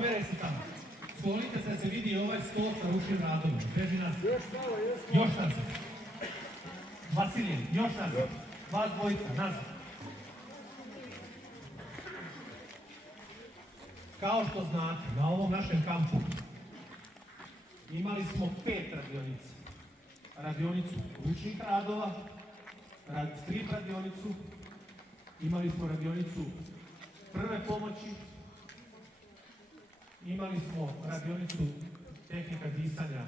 Pomeraj se tamo. Sklonite se da se vidi ovaj sto sa ručnim radom. Beži nazad. Još nazad. Vasilije, još nazad. Vas dvojica, nazad. Kao što znate, na ovom našem kampu imali smo 5 radionica. Radionicu ručnih radova, strip radionicu, imali smo radionicu prve pomoći, imali smo radionicu tehnika disanja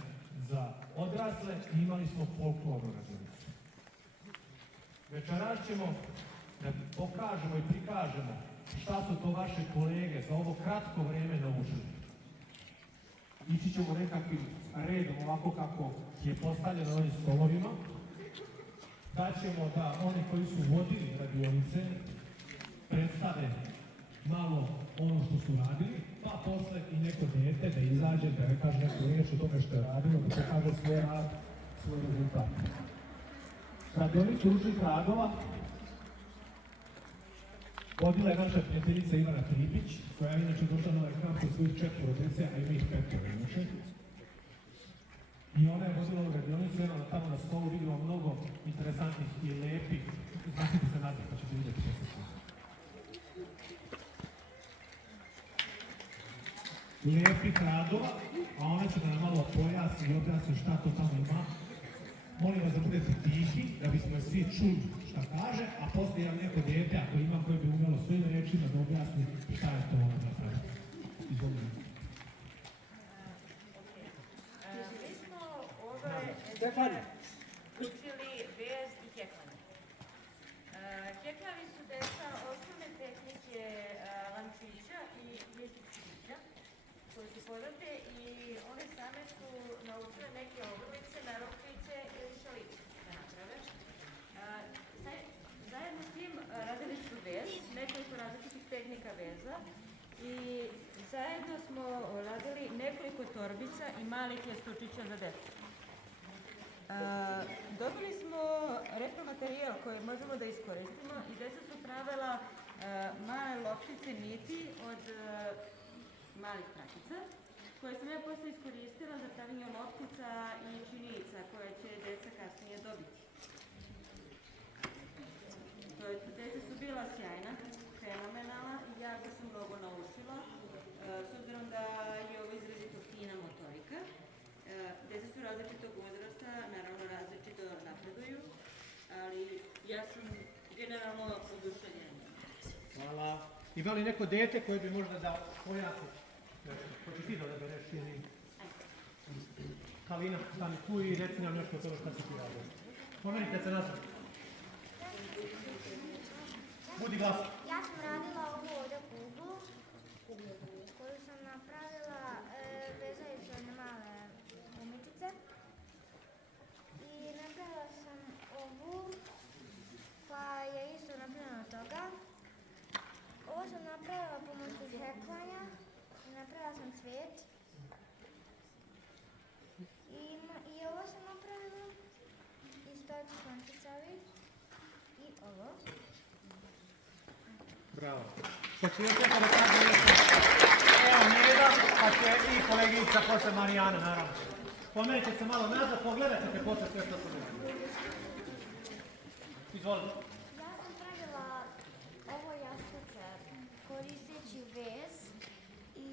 za odrasle i imali smo folklornu radionicu. Večeras ćemo da pokažemo i prikažemo šta su to vaše kolege za ovo kratko vreme naučili. Ići ćemo nekakvim redom ovako kako je postavljeno na ovim stolovima. Daćemo da oni koji su vodili radionice predstave malo ono što su radili, pa posle i neko dete da izađe, da ne kaže neku riječ o tome što je radilo, da pokaže svoj rad, svoj rezultat. Radionicu ručnih radova vodila je naša prijateljica Ivana Tripić, koja je inače došla na ovaj kamp sa svojih 4 dece, a ima ih 5 inače. I ona je vodila ovu radionicu, jedna tamo na stolu vidimo mnogo interesantnih i lepih, znatite se nazad pa ćete vidjeti što se sve. Lijepih radova, a ona će da nam malo pojasni i objasni šta to tamo ima. Molim vas da budete tihi, da bismo svi čuli šta kaže, a poslije vam neko dete, ako ima koje bi umjelo svojim rečima da objasni šta je to ona napravila. Izvolite. Mi smo ove nedelje učili vez i heklanje. Heklali su deca osnovne tehnike lančića i ljestvičića, koje su poznate, i one same su naučile neke ogrlice, narukvice ili šalice da naprave. Zajedno s tim radili su vez, nekoliko različitih tehnika veza, i zajedno smo radili nekoliko torbica i malih jastučića za decu. Dobili smo repromaterijal koji možemo da iskoristimo i deca su pravila male loptice niti od malih trakica, koje sam ja posle iskoristila za pravljanje loptica i činjenica koje će deca kasnije dobiti. Deca su bila sjajna, fenomenalna i ja ga sam mnogo naučila, s obzirom da je ovo izrazito fina motorika. Deca su različitog uzrasta, naravno različito napreduju, ali ja sam generalno oduševljena. Hvala. Ima li neko dete koje bi možda da pojasni nešto? Hoće ti da odabereš ili... Kalina, stani tu i reci nam nešto o tome šta si ti radila. Pomenite se nazad. Budi glasno. Ja sam radila ovu ovdje kuglu, koju sam napravila vezajući one male gumičice. I napravila sam ovu, pa je isto napravljena od toga. Ovo sam napravila pomoću heklanja i napravila sam cvijet. I ovo sam napravila, isto od klančicavi. I ovo. Bravo. Znači, još neko da kažem nešto. Evo Neda, pa će i kolegica, posle Marijana, naravno. Pomenite se malo nazad, pogledat ćete posle sve što sam rekao. Izvolite. Ja sam pravila ovo jastuce koristeći vez i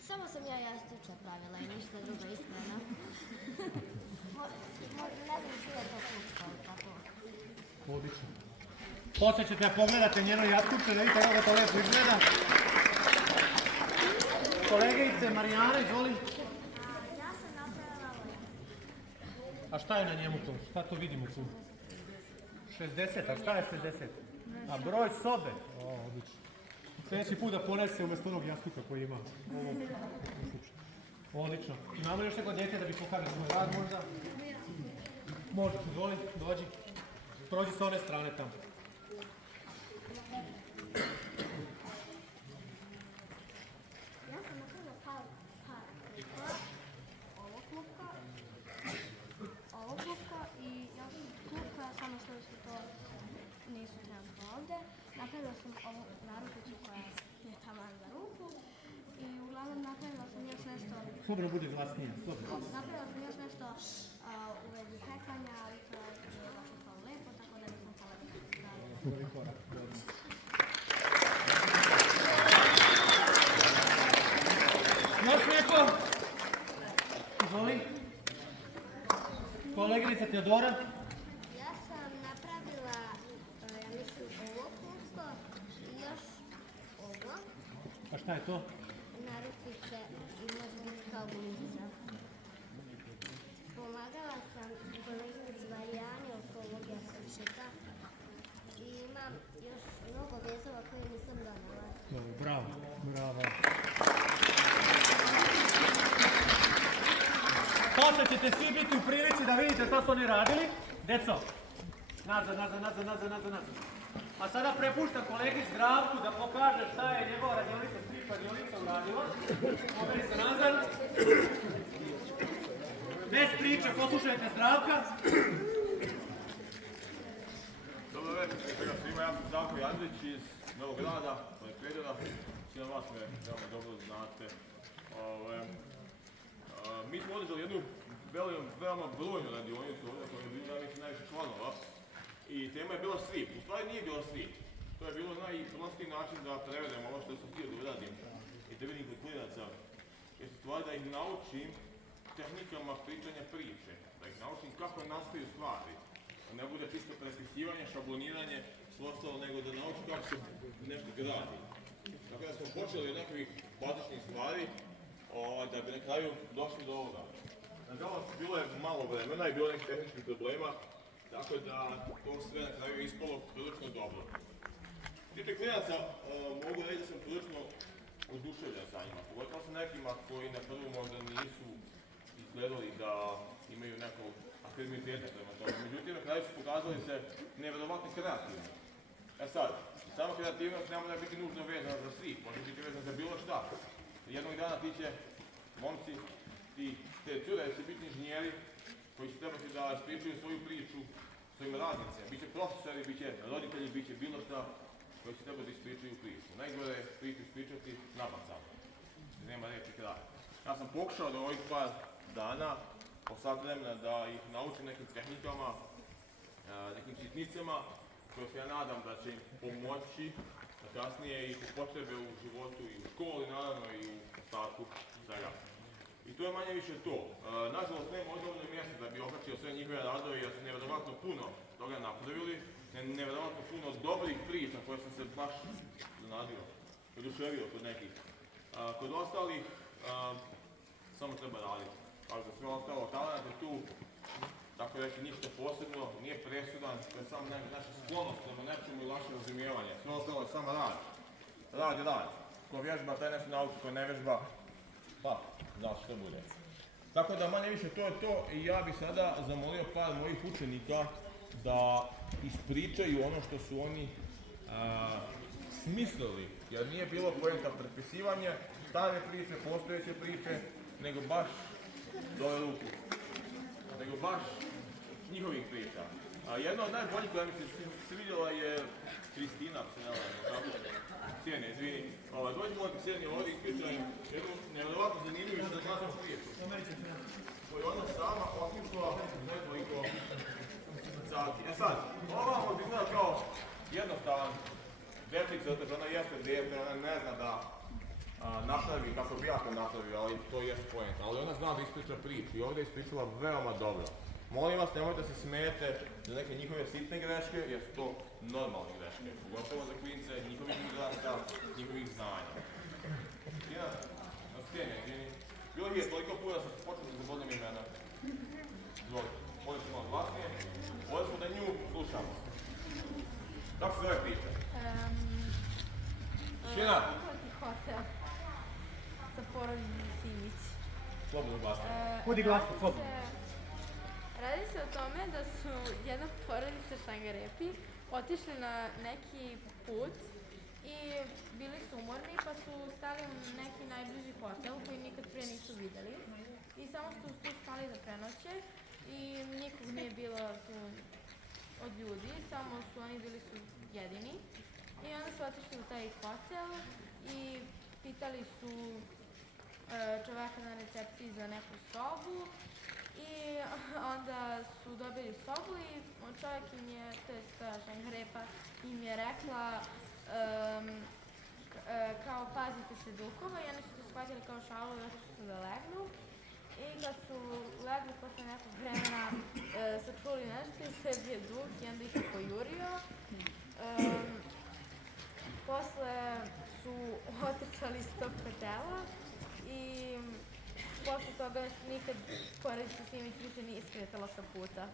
samo sam ja jastuče pravila i ništa drugo, iskreno. Ne znam što je to kućka ili tako. Odlično. Posle ćete pogledate njeno jastuče, da vidite kako to lepo izgleda. Kolegice, Marijana, izvoli. Ja sam napravila ovo. A šta je na njemu to? Šta to vidimo tu? 60, a šta je 60? A broj sobe? O, odlično. Sljedeći put da ponese umjesto onog jastuka koji ima. Odlično. Imamo još neko dete da bi pokazali svoj rad možda? Možeš, izvoli, dođi. Prođi s one strane tamo. Ja sam napravila par klupka, ovo klupka i klupka, samo što su to nisu trenutno ovdje. Napravila sam ovu narukvicu koja je Slobodno budi glasnije, slobodno. Napravila sam još nešto u vezi pekanja, ali to nije baš tako lepo, tako da nisam htjela da... Prvi korak, dobro. Još neko? Izvoli. Koleginica Teodora. Ja sam napravila, ja mislim, ovo kruško i još ovo. A šta je to? Naručice i može biti kao gumica. Pomagala sam koleginici Marijani oko ovog jastučeta i imam još mnogo vezova koje nisam donala. Bravo, bravo. Posle ćete svi biti u prilici da vidite šta su oni radili. Deco, nazad. A sada prepuštam kolegi Zdravku da pokaže šta je njegova radionica, strip radionica uradila. Pomeri se nazad. Bez priče, poslušajte Zdravka. Dobro večer, svega svima, ja sam Zdravko Jandrić iz Novog Grada, poljoprivreda. Svi vas me veoma dobro znate. Mi smo održali jednu veoma brojnu radionicu ovdje koja je bila najviše članova. I tema je bila strip. U stvari nije bila strip. To je bilo najprostiji način da prevedem ovo što sam htio da uradim i da vidim kod klinaca. Jer su stvari da ih naučim tehnikama pričanja priče. Da ih naučim kako nastaju stvari. Da ne bude čisto preslikivanje, šabloniranje, sve ostalo, nego da naučim kako se nešto gradi. Tako da smo počeli od nekakvih bazičnih stvari, da bi na kraju došli do ovoga. Nažalost, bilo je malo vremena i bilo nekih tehničkih problema, tako da to sve na kraju je ispalo prilično dobro. Tiče klinaca, mogu reći da sam prilično oduševljen sa njima, pogotovo sa nekima koji na prvu možda nisu izgledali da imaju nekog afirmiteta prema tome. Međutim, na kraju su pokazali se nevjerovatno kreativni. E sad, sama kreativnost ne mora biti nužno vezana za strip, može biti vezana za bilo šta. Jednog dana ti će momci, te cure će biti inženjeri koji će trebati da ispričaju svoju priču svojim radnicima. Biće profesori, biće roditelji, biće bilo šta koji će trebati da ispričaju priču. Najgore je priču ispričati nabacano. Nema reći kraja. Ja sam pokušao da ovih par dana, po sat vremena, da ih naučim nekim tehnikama, nekim sitnicama, koje se ja nadam da će im pomoći da kasnije ih upotrebe u životu i u školi, naravno i u ostatku svega. I to je manje više to. Nažalost, nema dovoljno mjesta da bi okačio sve njihove radove jer su nevjerovatno puno toga napravili, nevjerovatno puno dobrih priča koje sam se baš zanadio, oduševio kod nekih. Kod ostalih, samo treba raditi. Kao da sve ostalo, talent je tu, tako reći, ništa posebno, nije presudan, to je samo naša sklonost prema nečemu i laše razumijevanje. Sve ostalo je samo rad. Rad. Ko vježba, taj nešto nauči, ko ne vježba, pa, znaš što bude. Tako da manje više to je to i ja bih sada zamolio par mojih učenika da ispričaju ono što su oni smislili, jer nije bilo poenta prepisivanje, stare priče, postojeće priče, nego baš dole ruku. Nego baš njihovih priča. Jedna od najboljih koja mi se svidjela je Kristina, ako se ne varam, tako? Sjeni, izvini. Dođi molim Sjeni ovdje i ispričaj jednu nevjerovatno zanimljivu i interesantnu priču. Koju ona sama osmislila nekoliko sati. E sad, ova vam izgleda kao jednostavan dečica, zato što ona jeste dijete, ona ne zna da napravi kako bi ja to napravio, ali to jest point. Ali ona zna da ispriča priču i ovdje je ispričala veoma dobro. Molim vas, nemojte se smijete za neke njihove sitne greške, jer su to normalne greške. Pogotovo za klince, njihovih igrata, njihovih znanja. Tina, na stijene, izvini. Bilo je toliko puta da sam počeo da zabodim imena. Izvolite, ovdje smo malo glasnije. Ovdje smo da nju slušamo. Kako se zove priča? Tina! Hotel sa porodicom Simić. Slobodno glasnije. Budi glasno, slobodno. Radi se o tome da su jedna porodica Šangarepi otišli na neki put i bili su umorni pa su stali u neki najbliži hotel koji nikad prije nisu vidjeli. I samo su tu stali da prenoće i nikog nije bilo tu od ljudi, samo su oni bili su jedini. I onda su otišli u taj hotel i pitali su čoveka na recepciji za neku sobu i onda su dobili sobu i čovjek im je, to je Šangarepa, im je rekla kao pazite se dukova i oni su to shvatili kao šalu zato što su da legnu. I kad su legli posle nekog vremena su čuli nešto i sebi je duk i onda ih je pojurio. Posle su otrčali iz tog hotela i posle toga nikad porodica Simić više nije skretala sa puta.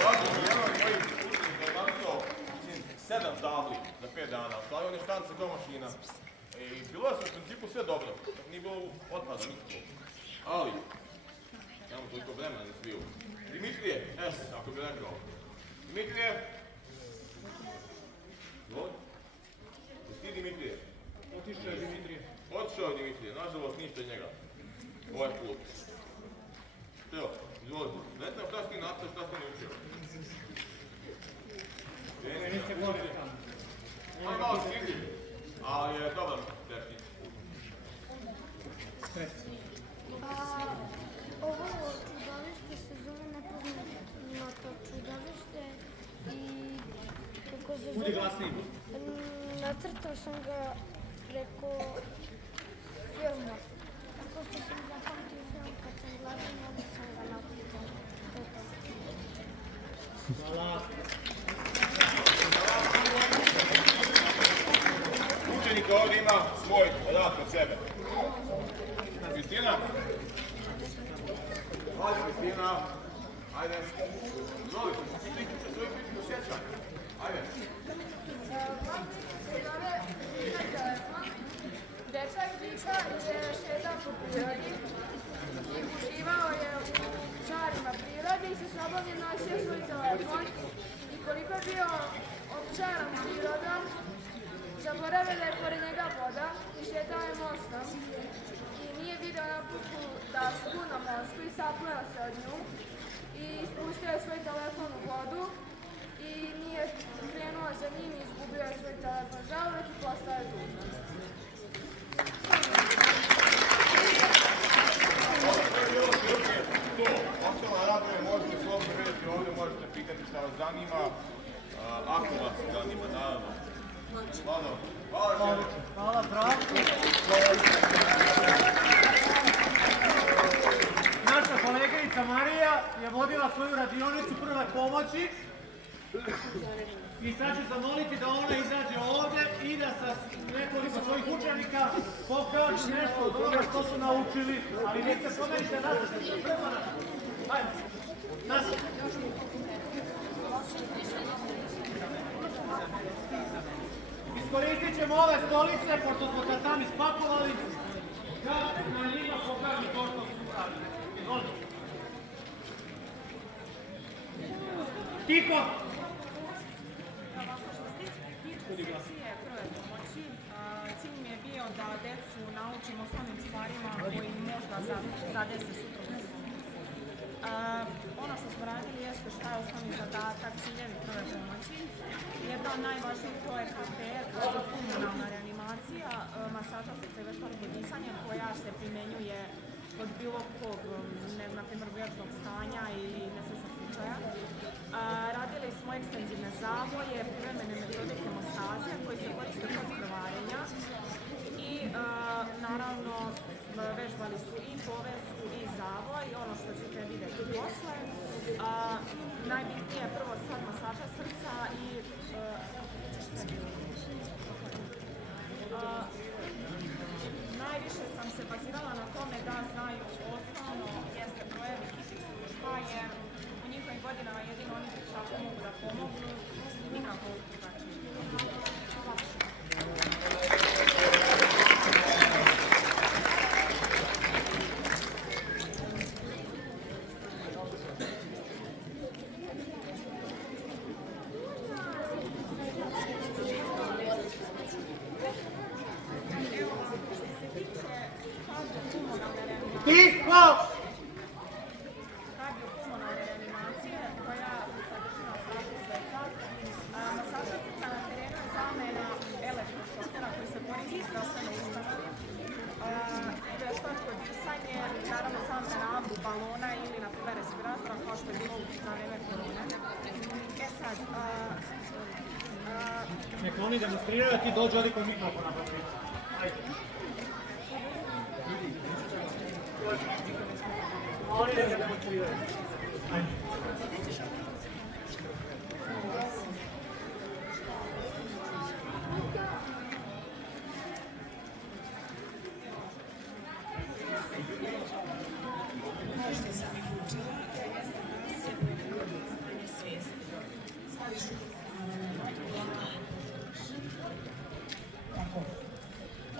Ovako, jedan od mojih učenika je napisao 7 tabli za 5 dana, stavio on je štanc sa mašina. I bilo je sa u principu sve dobro, nije bilo otpada nikako. Ali, nemamo toliko vremena za sviju. Dimitrije, ako bi rekao. Dimitrije? Zvoli? Jesi ti Dimitrije? Otišao je Dimitrije. Otišao je Dimitrije, nažalost ništa od njega. Ovaj put. Evo, izvolite. Ne znam šta si ti napisao, šta si naučio. Vi ste gore tamo. On je malo stidljiv, ali je dobar tehnik. Ovo čudovište se zove nepoznato čudovište i kako se zove... Budi glasniji. Nacrtao sam ga preko filma. Tako što sam zapamtio film kad sam gledao i onda sam ga napisao. Hvala. Učenik ovdje ima svoj rad kod sebe. Kristina? Hvala Kristina. Ajde. Izvolite, pričajte svoje pitanje osjećanje. Ajde. Dečak Dika je šetao po prirodi i uživao je u čarima prirode i sa sobom je nosio svoj telefon i koliko je bio opčaran prirodom, zaboravio da je pored njega voda i šetao je mostom i nije video napuku da spu na mostu i sapleo se od nju i ispustio je svoj telefon u vodu i nije krenuo za njim i izgubio je svoj telefon zauvek i postao je dužan. To, ostalo radove možete slobodno vidjeti ovdje, možete pitati šta vas zanima, ako vas zanima, naravno. Hvala žele. Hvala, Zdravko. Naša koleginica Marija je vodila svoju radionicu prve pomoći i sad ću zamoliti da ona izađe ovdje i da sa nekoliko svojih učenika pokažu nešto od onoga što su naučili, ali nek se pomerite nazad. Hajde, nazad. Iskoristit ćemo ove stolice, pošto smo kad tam ispakovali, da na njima pokažu to što su uradili. Izvolite. Tiho! Sekcije prve pomoći. Cilj mi je bio da decu naučim osnovnim stvarima koji možda zadese sutra u životu. Ono što smo radili jeste šta je osnovni zadatak, ciljevi prve pomoći. Jedna od najvažnijih to je KPR, kardiopulmonalna reanimacija, masaža srca i veštačko disanje koja se primenjuje kod bilo kog, na primjer, vjertnog stanja ili nesrećnog slučaja. Radili smo ekstenzivne zavoje, privremene metode hemostaze koji se koriste kod krvarenja i naravno vežbali su i povezku i zavoj, ono što ćete vidjeti posle. Najbitnije je prvo sad masaža srca i najviše sam se bazirala na tome da znaju osnovno jeste brojevi hitnih služba jer u njihovim godinama jedino oni tako mogu da pomognu i nikako drugačije. Tiho! Kardiopulmonalne reanimacije koja sadrži masažu srca. Masaža srca na terenu je zamena Neka oni demonstriraju, ti dođu ovdje kod mikrofona. Ajde. Oni neka demonstriraju. Ajde.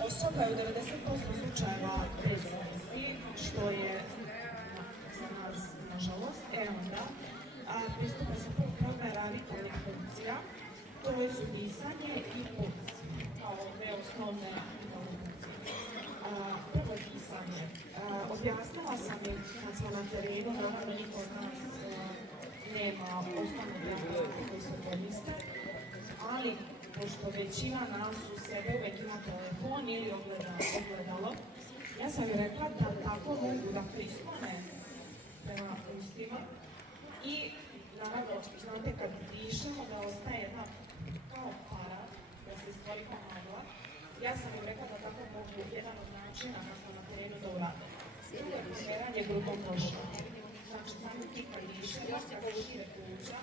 Osoba je u 90% slučajeva bez svijesti, što je za nas, nažalost, onda pristupa se programa vitalnih funkcija, to su disanje i puls, kao dve osnovne vitalne funkcije. Prvo disanje. Objasnila sam i kad smo na terenu, naravno niko od nas nema osnovnog vitalnog koji se koriste, ali pošto većina nas u sebe uvijek ima telefon ili ogledalo, ja sam joj rekla da tako mogu da prislone prema ustima i naravno, znate kad dišemo da ostaje jedna kao para, da se stvori kao magla. Ja sam joj rekla da tako mogu jedan od načina kako na terenu da urade. Drugo je pomjeranje grudnog koša. Znači, sami kika i diše, ja se ovo šire pluća,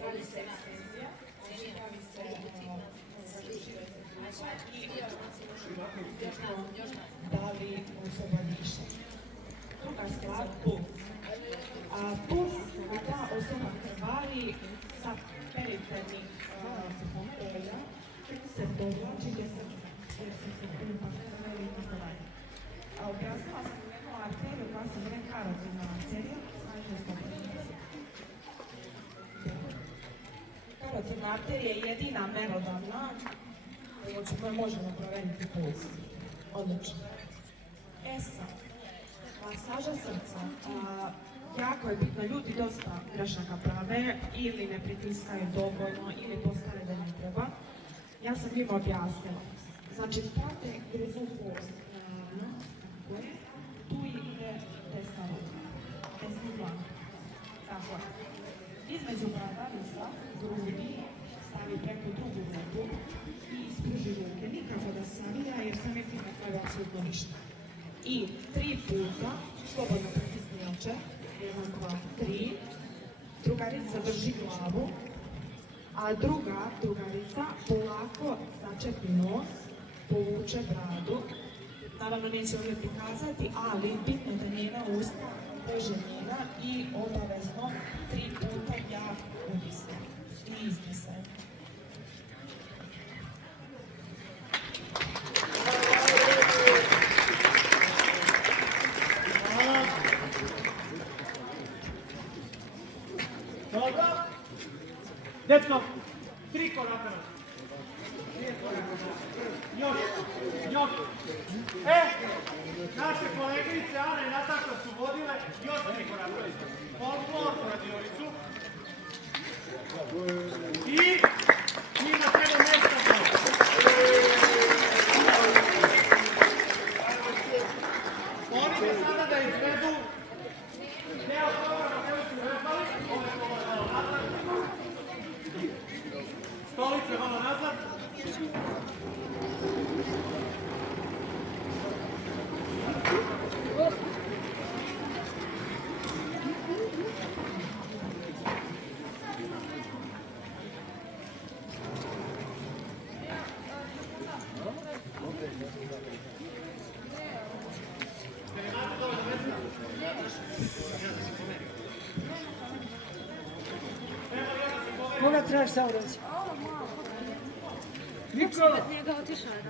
radi se ekstenzija, znači pravi se šire pluća i da li osoba diše. Druga stvar, puls. Puls da osoba krvari sa perifernih polja, se dovlači gdje srce, jer se pumpa krvari i tako dalje. Objasnila sam jednu arteriju koja se zove karotivna arterija, karotivna arterija je jedina merodavna pomoću koje možemo provjeriti puls. Odlično. Sad, masaža srca. Jako je bitno, ljudi dosta grešaka prave ili ne pritiskaju dovoljno ili postave da ne treba. Ja sam njima objasnila. Znači, prate grudnu kost. Tu ide desna ruka, desni dlan. Tako je. Između bradavisa, grudi, stavi preko drugu ruku i ispruži ruke. Nikako da savija jer sam je fina koja je apsolutno ništa. I 3 puta, slobodno pritisni oče, 1, 2, 3. Drugarica drži glavu, a drugarica polako začepi nos, povuče bradu. Naravno neće ovdje prikazati, ali bitno da njena usta drže njena i obavezno 3 puta jak udisne i izdisaj. Dobro. Djeco, 3 koraka. Još. Naše kolegice Ana i Nataša su vodile još 3 koraka. Folklornu radionicu. I njima treba mjesta. Oni će sada da izvedu deo toga na koju su repali. Stolice malo nazad. Koga trebaš sad reći? Niko! Bez njega otišao je.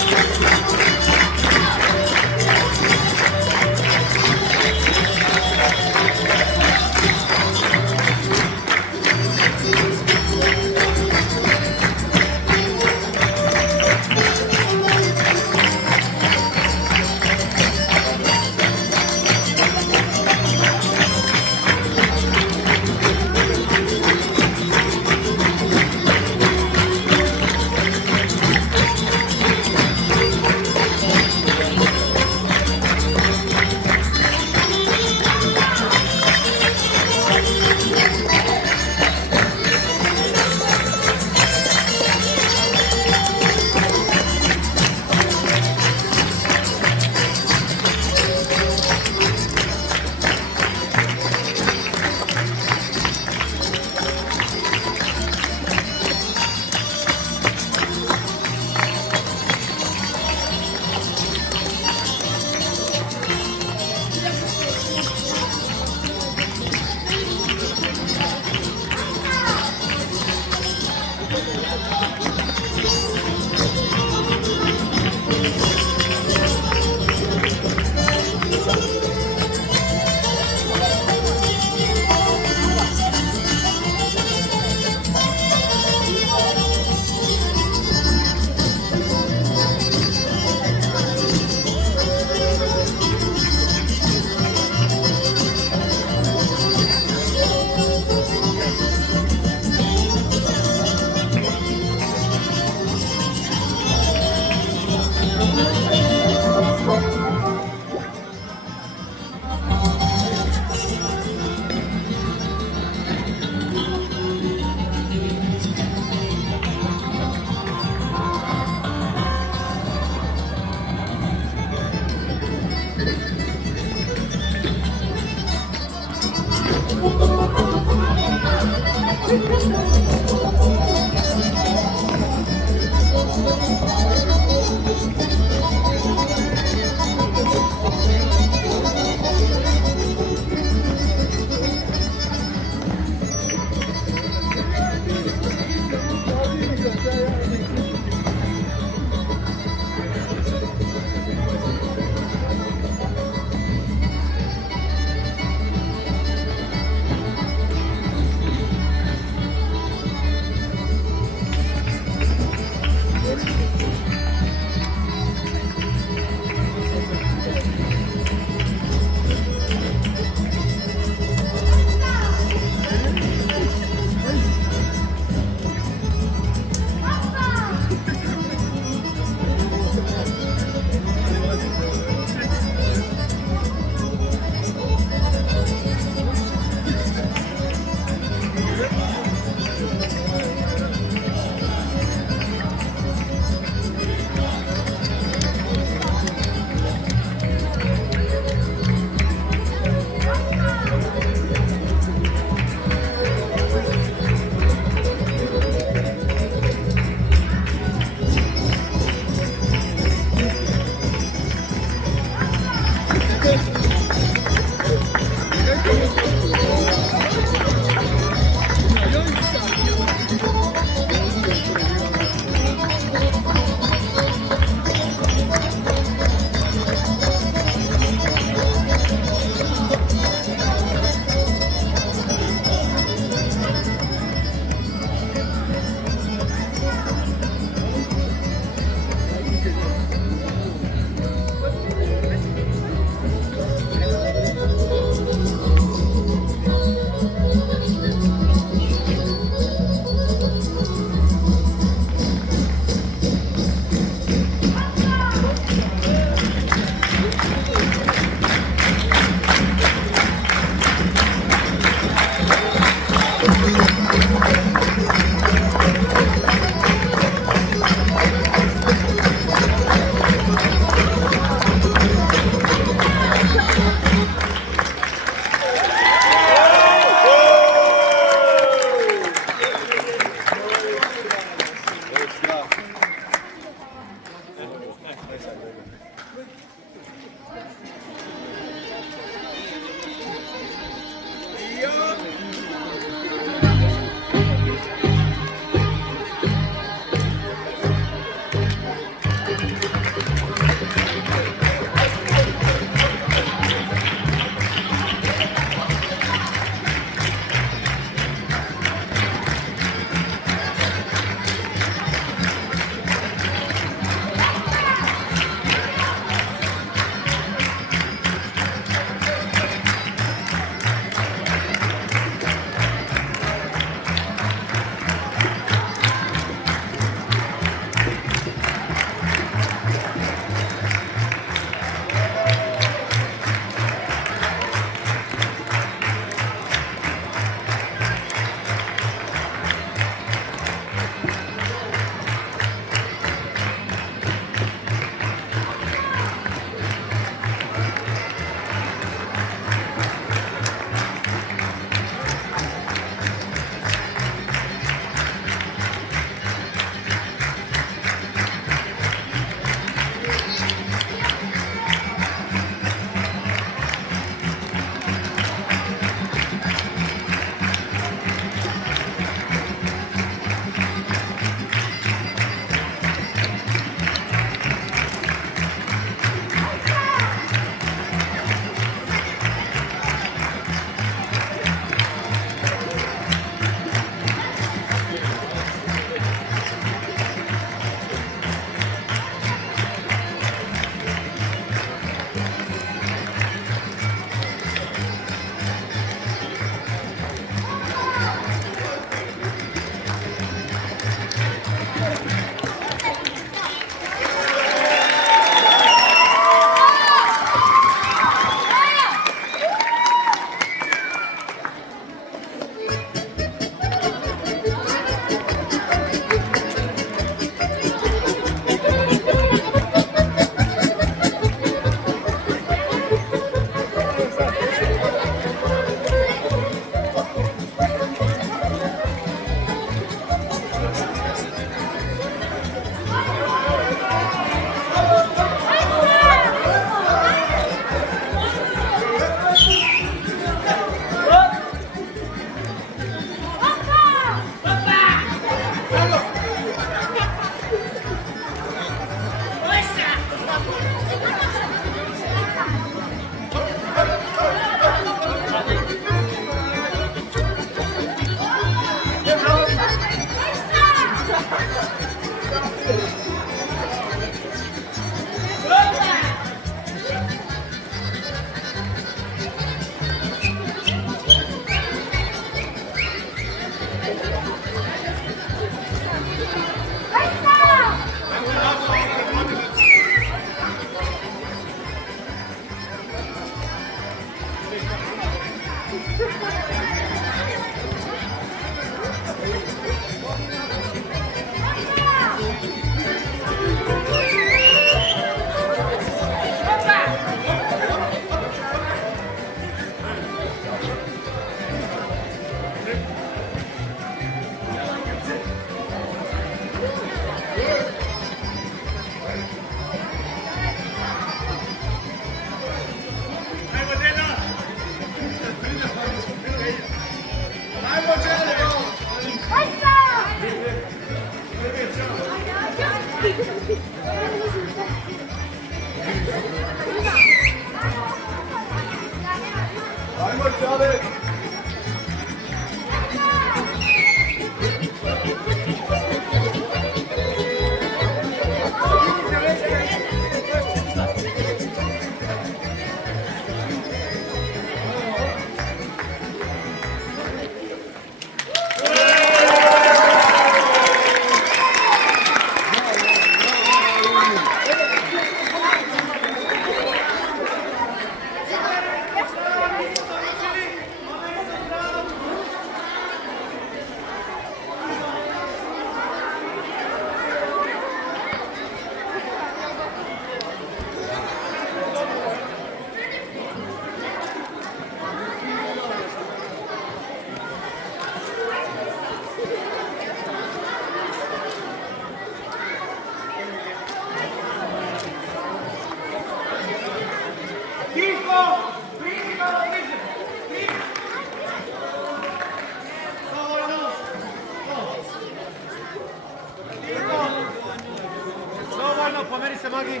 Dovoljno, pomeri se Magi,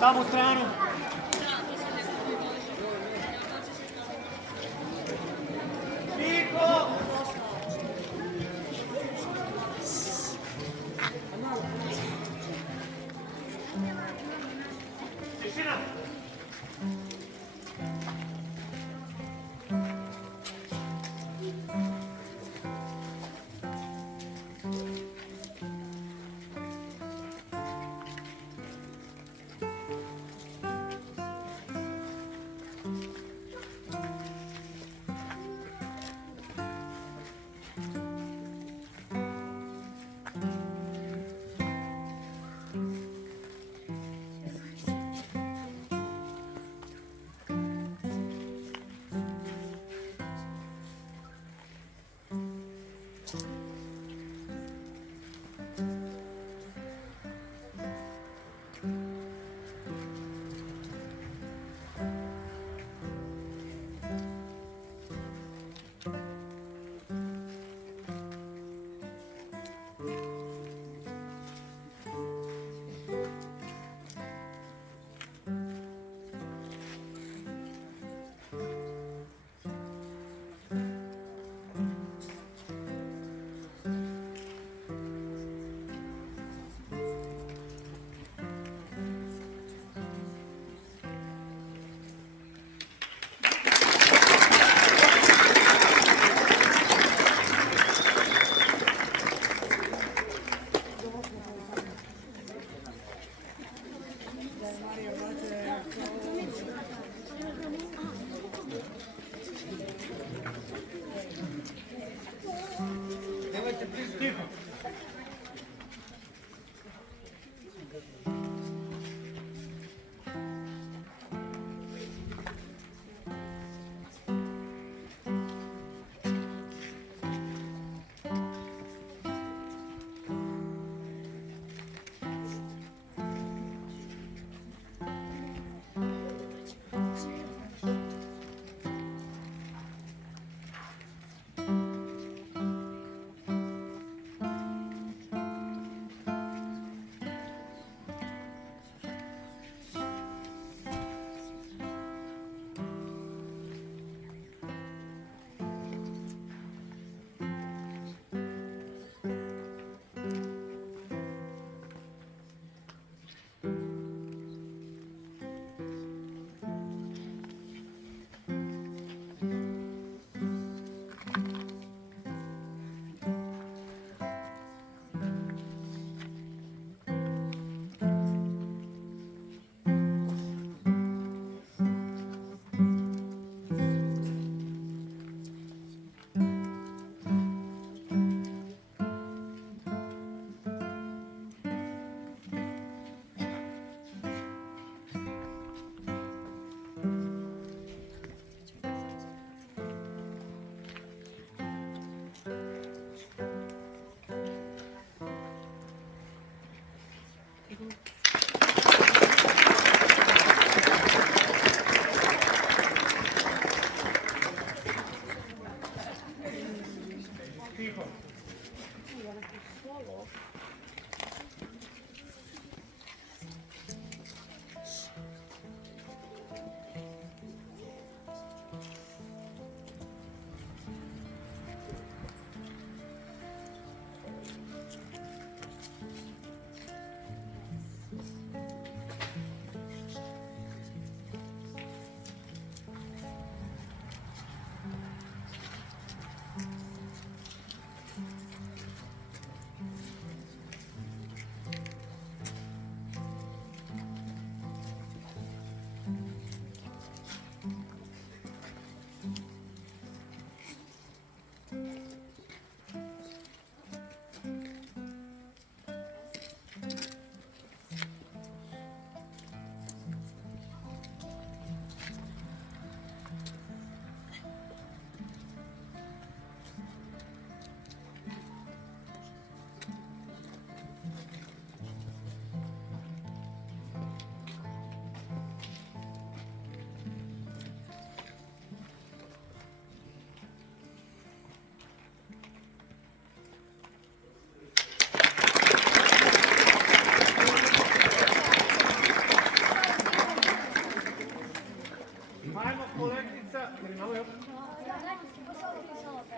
tamo u stranu. Niko! Tišina!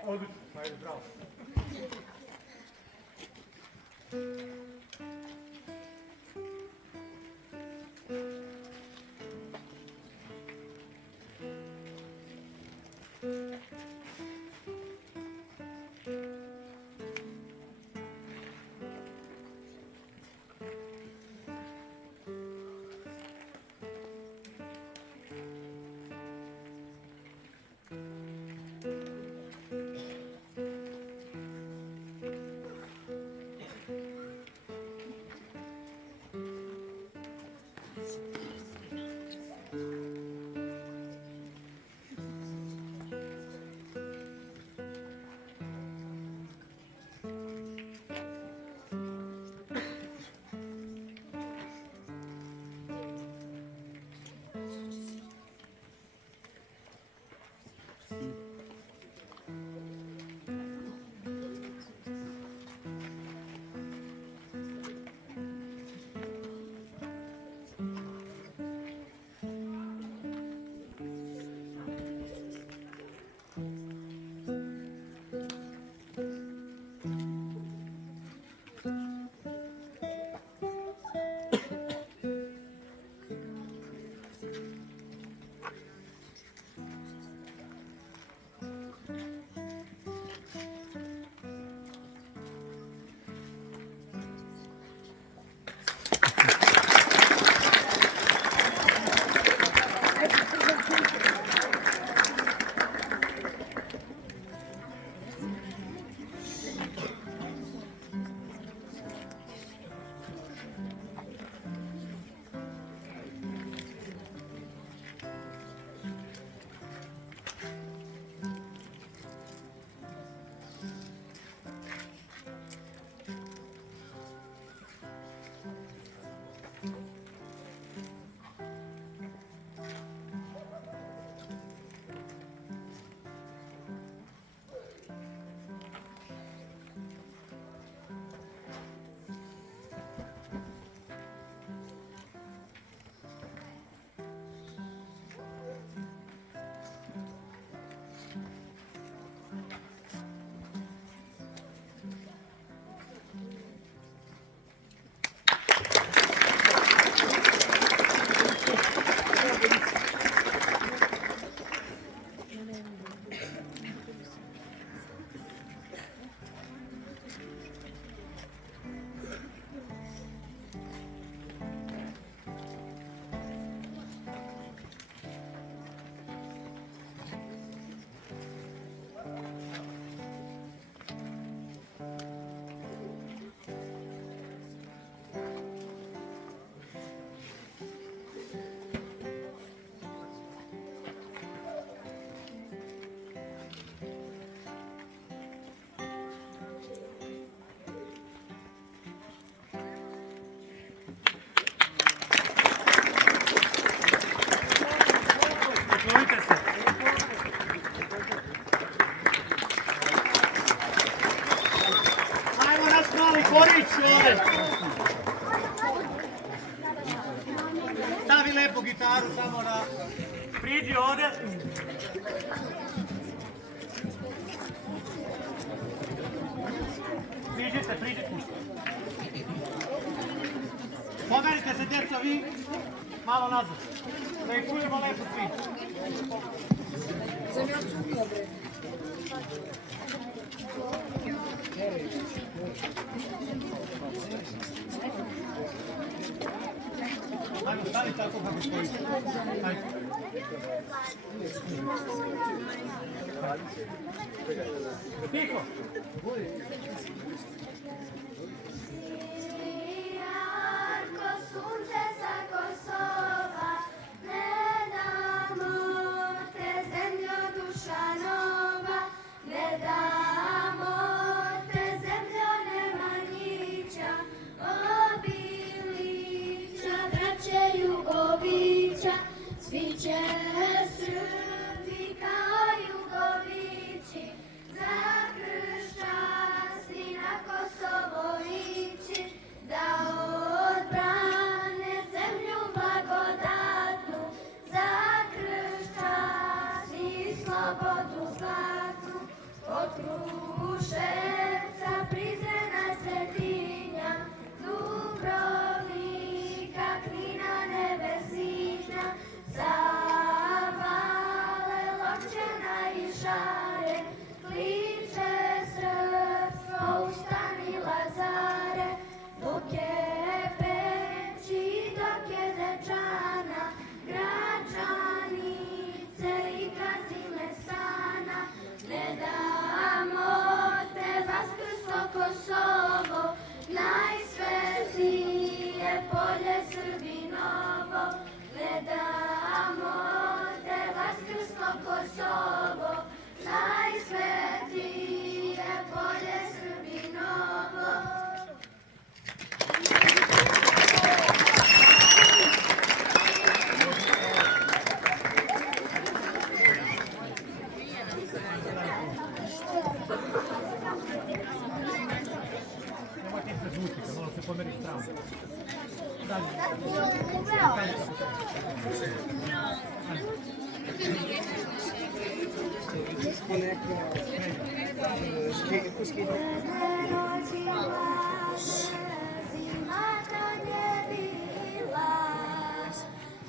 Odlično, ajde, bravo. Borić ovdje. Stavi lepo gitaru samo na... Priđi ovdje. Priđite, priđite. Pomerite se, djeco, vi malo nazad. Da ih čujemo lepo svi. Ajmo, stavi tako kako stoji. Ajde. Tiho. Svi će Srbi kao Jugovići za kršćanski na Kosovo ići, da odbrane zlatu, od Kruševca, Prizrena, Cetinja, Dubrovnika, Knina, Nevesinja, Zavale, Lokćana i Žare, kliče srpstvo, ustani Lazare, dok je Peći, dok je Dečana, Gračanice i Kazile stana, ne damo te vaskrslo Kosovo, najsvetije polje Srbinovo, ne damo te vaskrslo Kosovo, najsvetije polje Srbinovo. Nemojte ispred zvučnika, malo se pomeri stranu.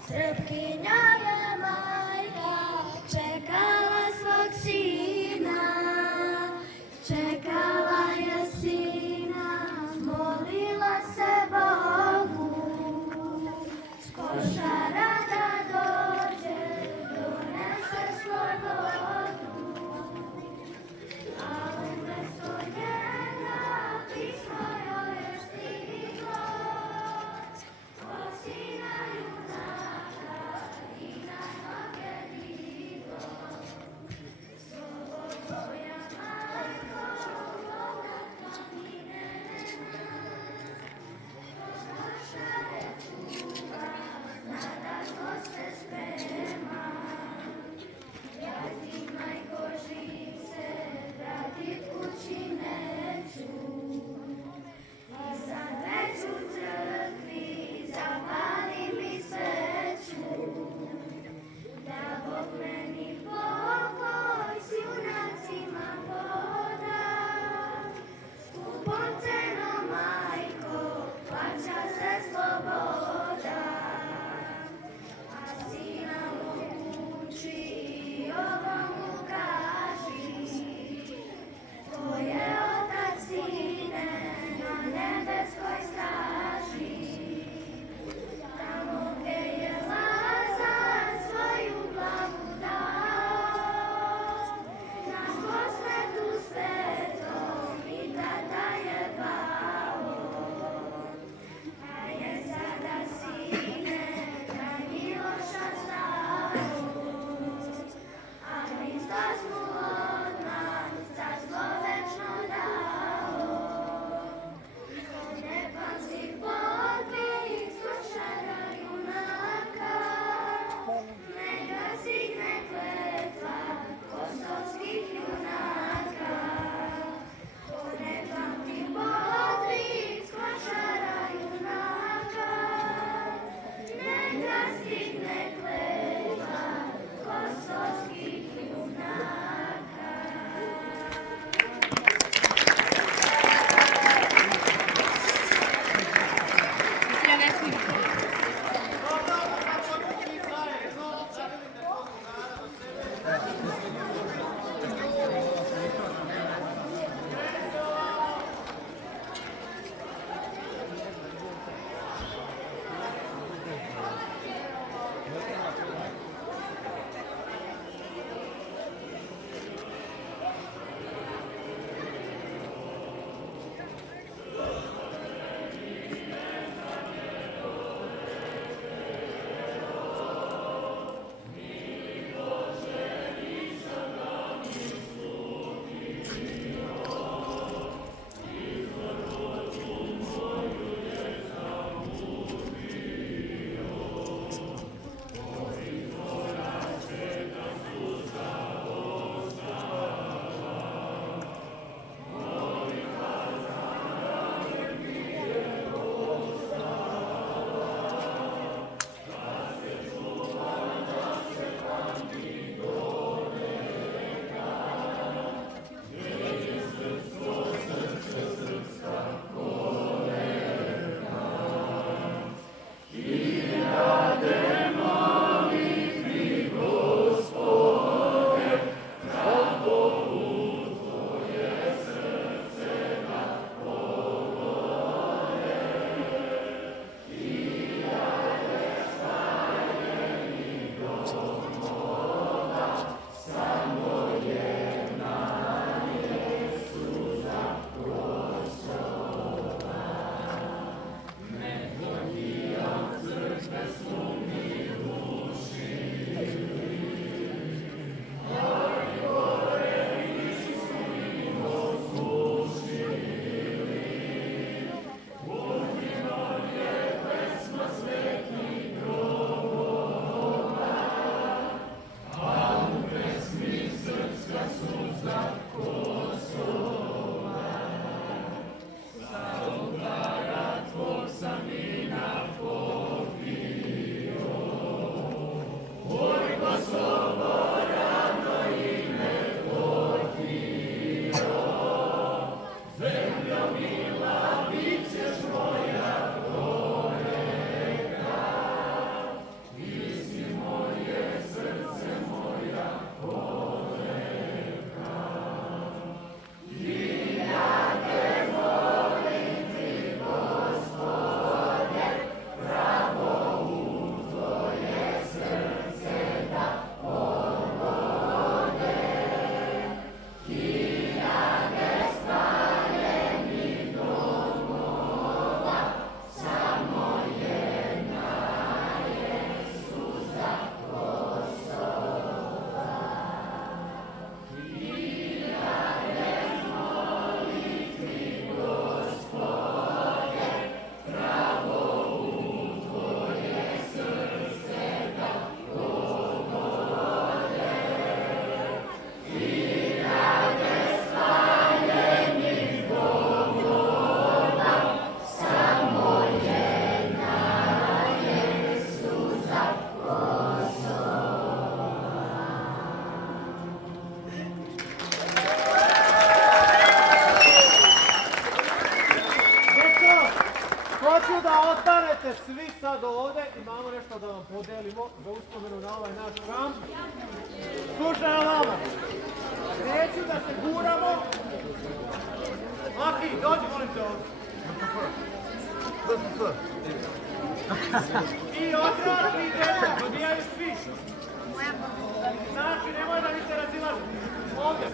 Srpkinja je majka, čekala svog sina, čekala je sina, molila se Bogu, s košara da dođe, donese slobodu, a umesto njega pismo joj je stiglo, od sina junaka i ste svi sad ovdje, imamo nešto da vam podelimo za uspomenu na ovaj naš kamp. Slušaj vama, neću da se guramo. Maki, dođi molim te ovdje. I odrasli djeca, dobijaju svi. Znači, nemoj da mi se razilazite. Ovdje.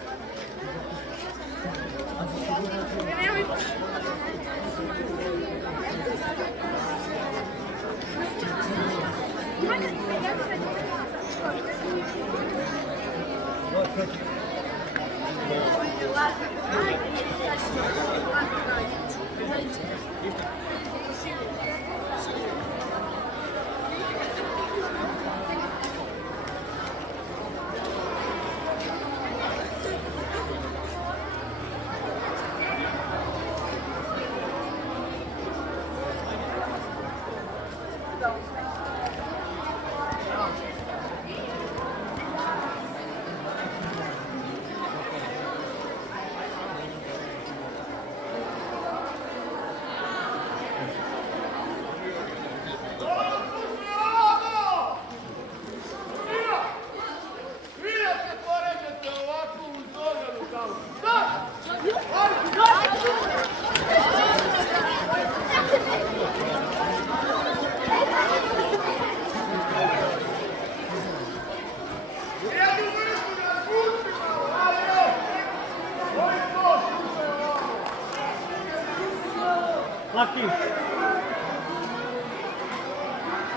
Laki.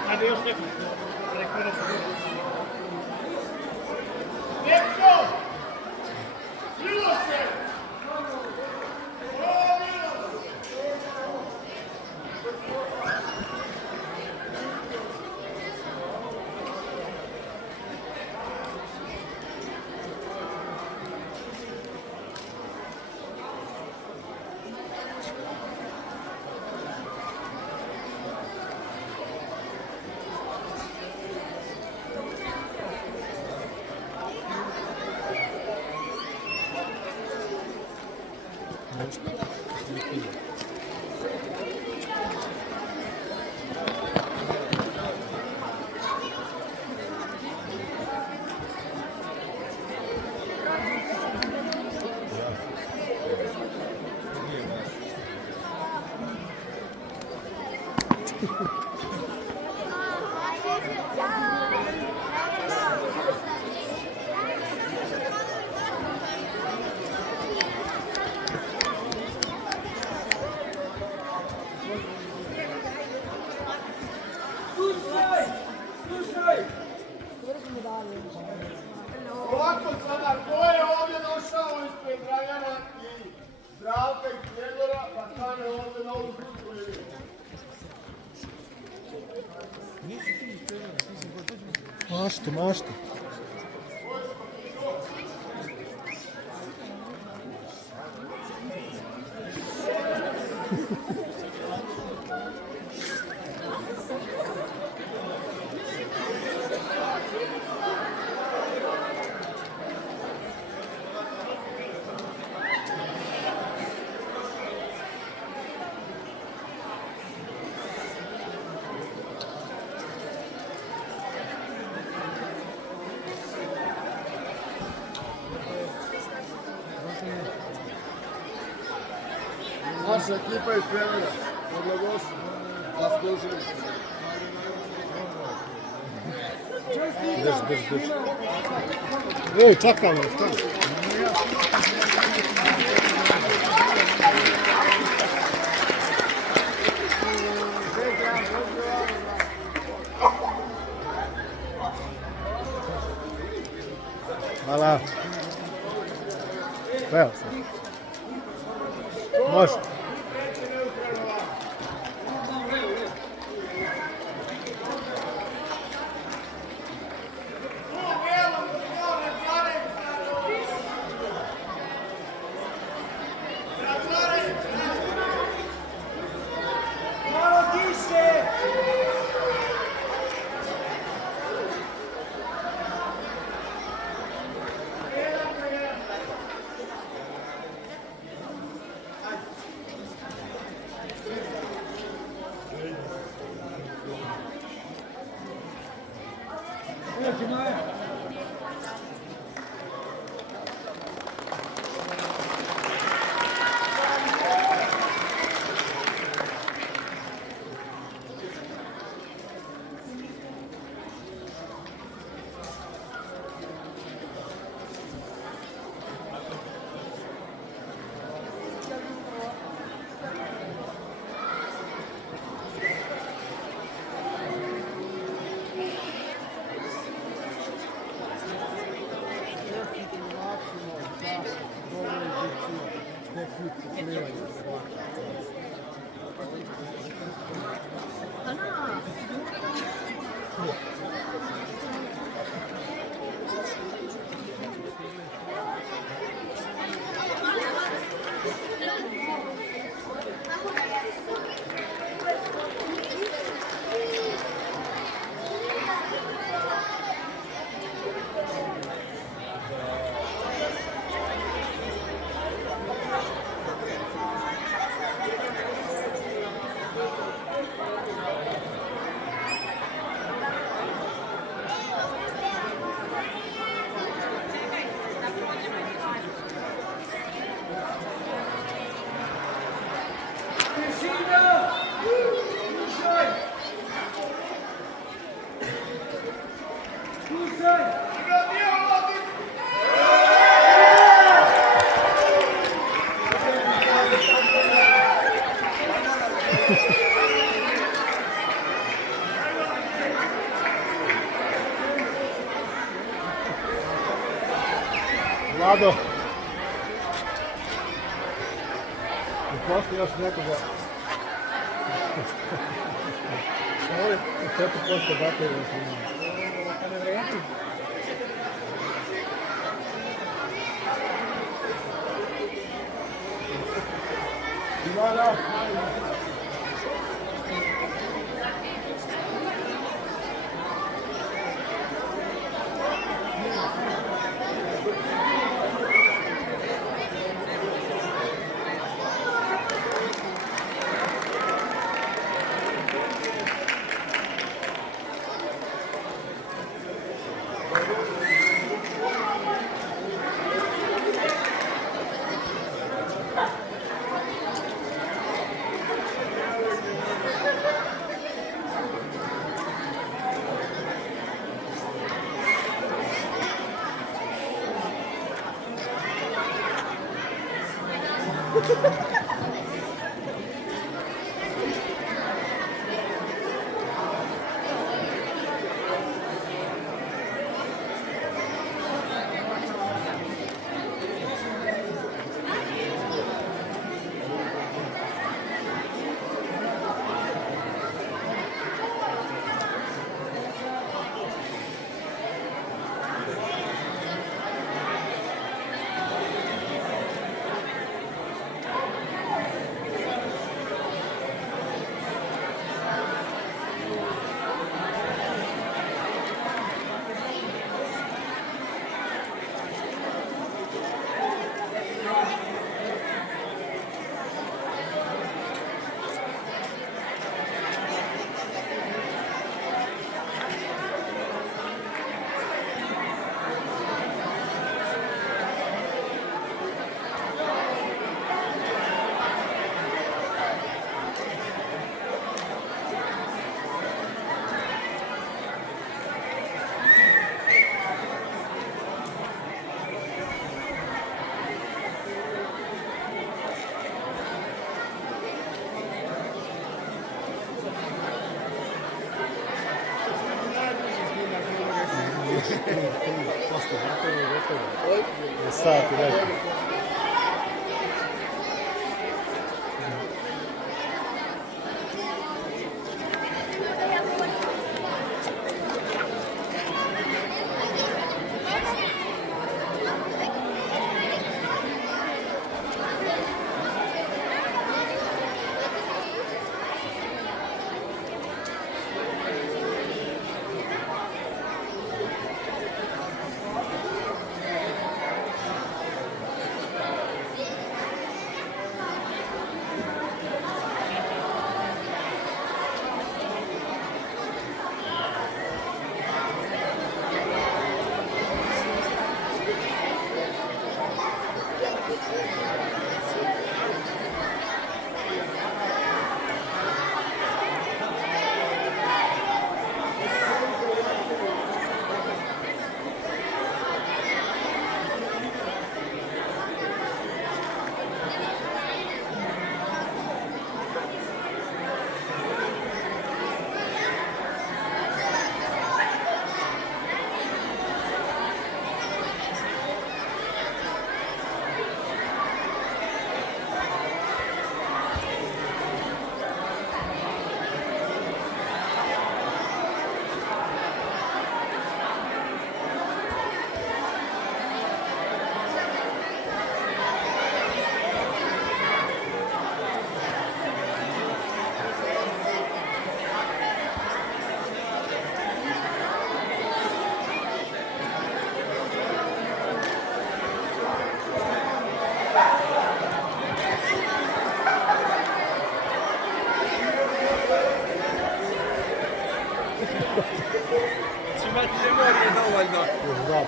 Ajde još neko. Neko! Milo se! Ovako sada, ko je ovdje došao ispred Dragana i Zdravka i Prijedora, pa stane ovdje na ovu drugu liniju? Mašto. Naša ekipa je spremena. Odlagosti. Zaslužili ste. Ej, čakamo, stani. Hvala. Evo se. Može. Vlado. I poslije još nekoga. Ovo je 4% baterije. Pa ne vredi. Da. Sati, dai.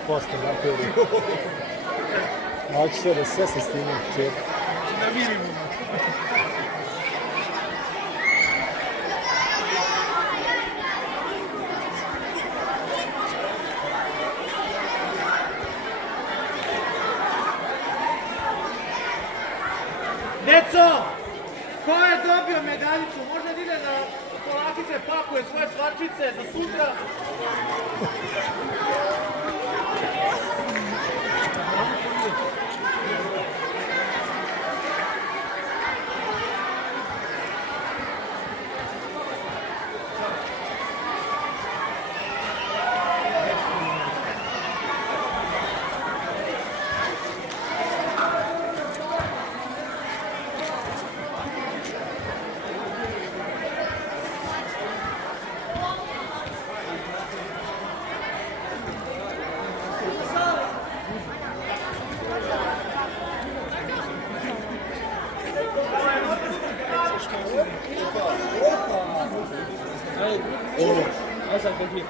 batili. Hoće se da sve se stigne četi. Na minimumu. Deco, ko je dobio medaljicu? Može da ide na kolačice, pakuje svoje stvarčice za sutra. Ja sam kod njih.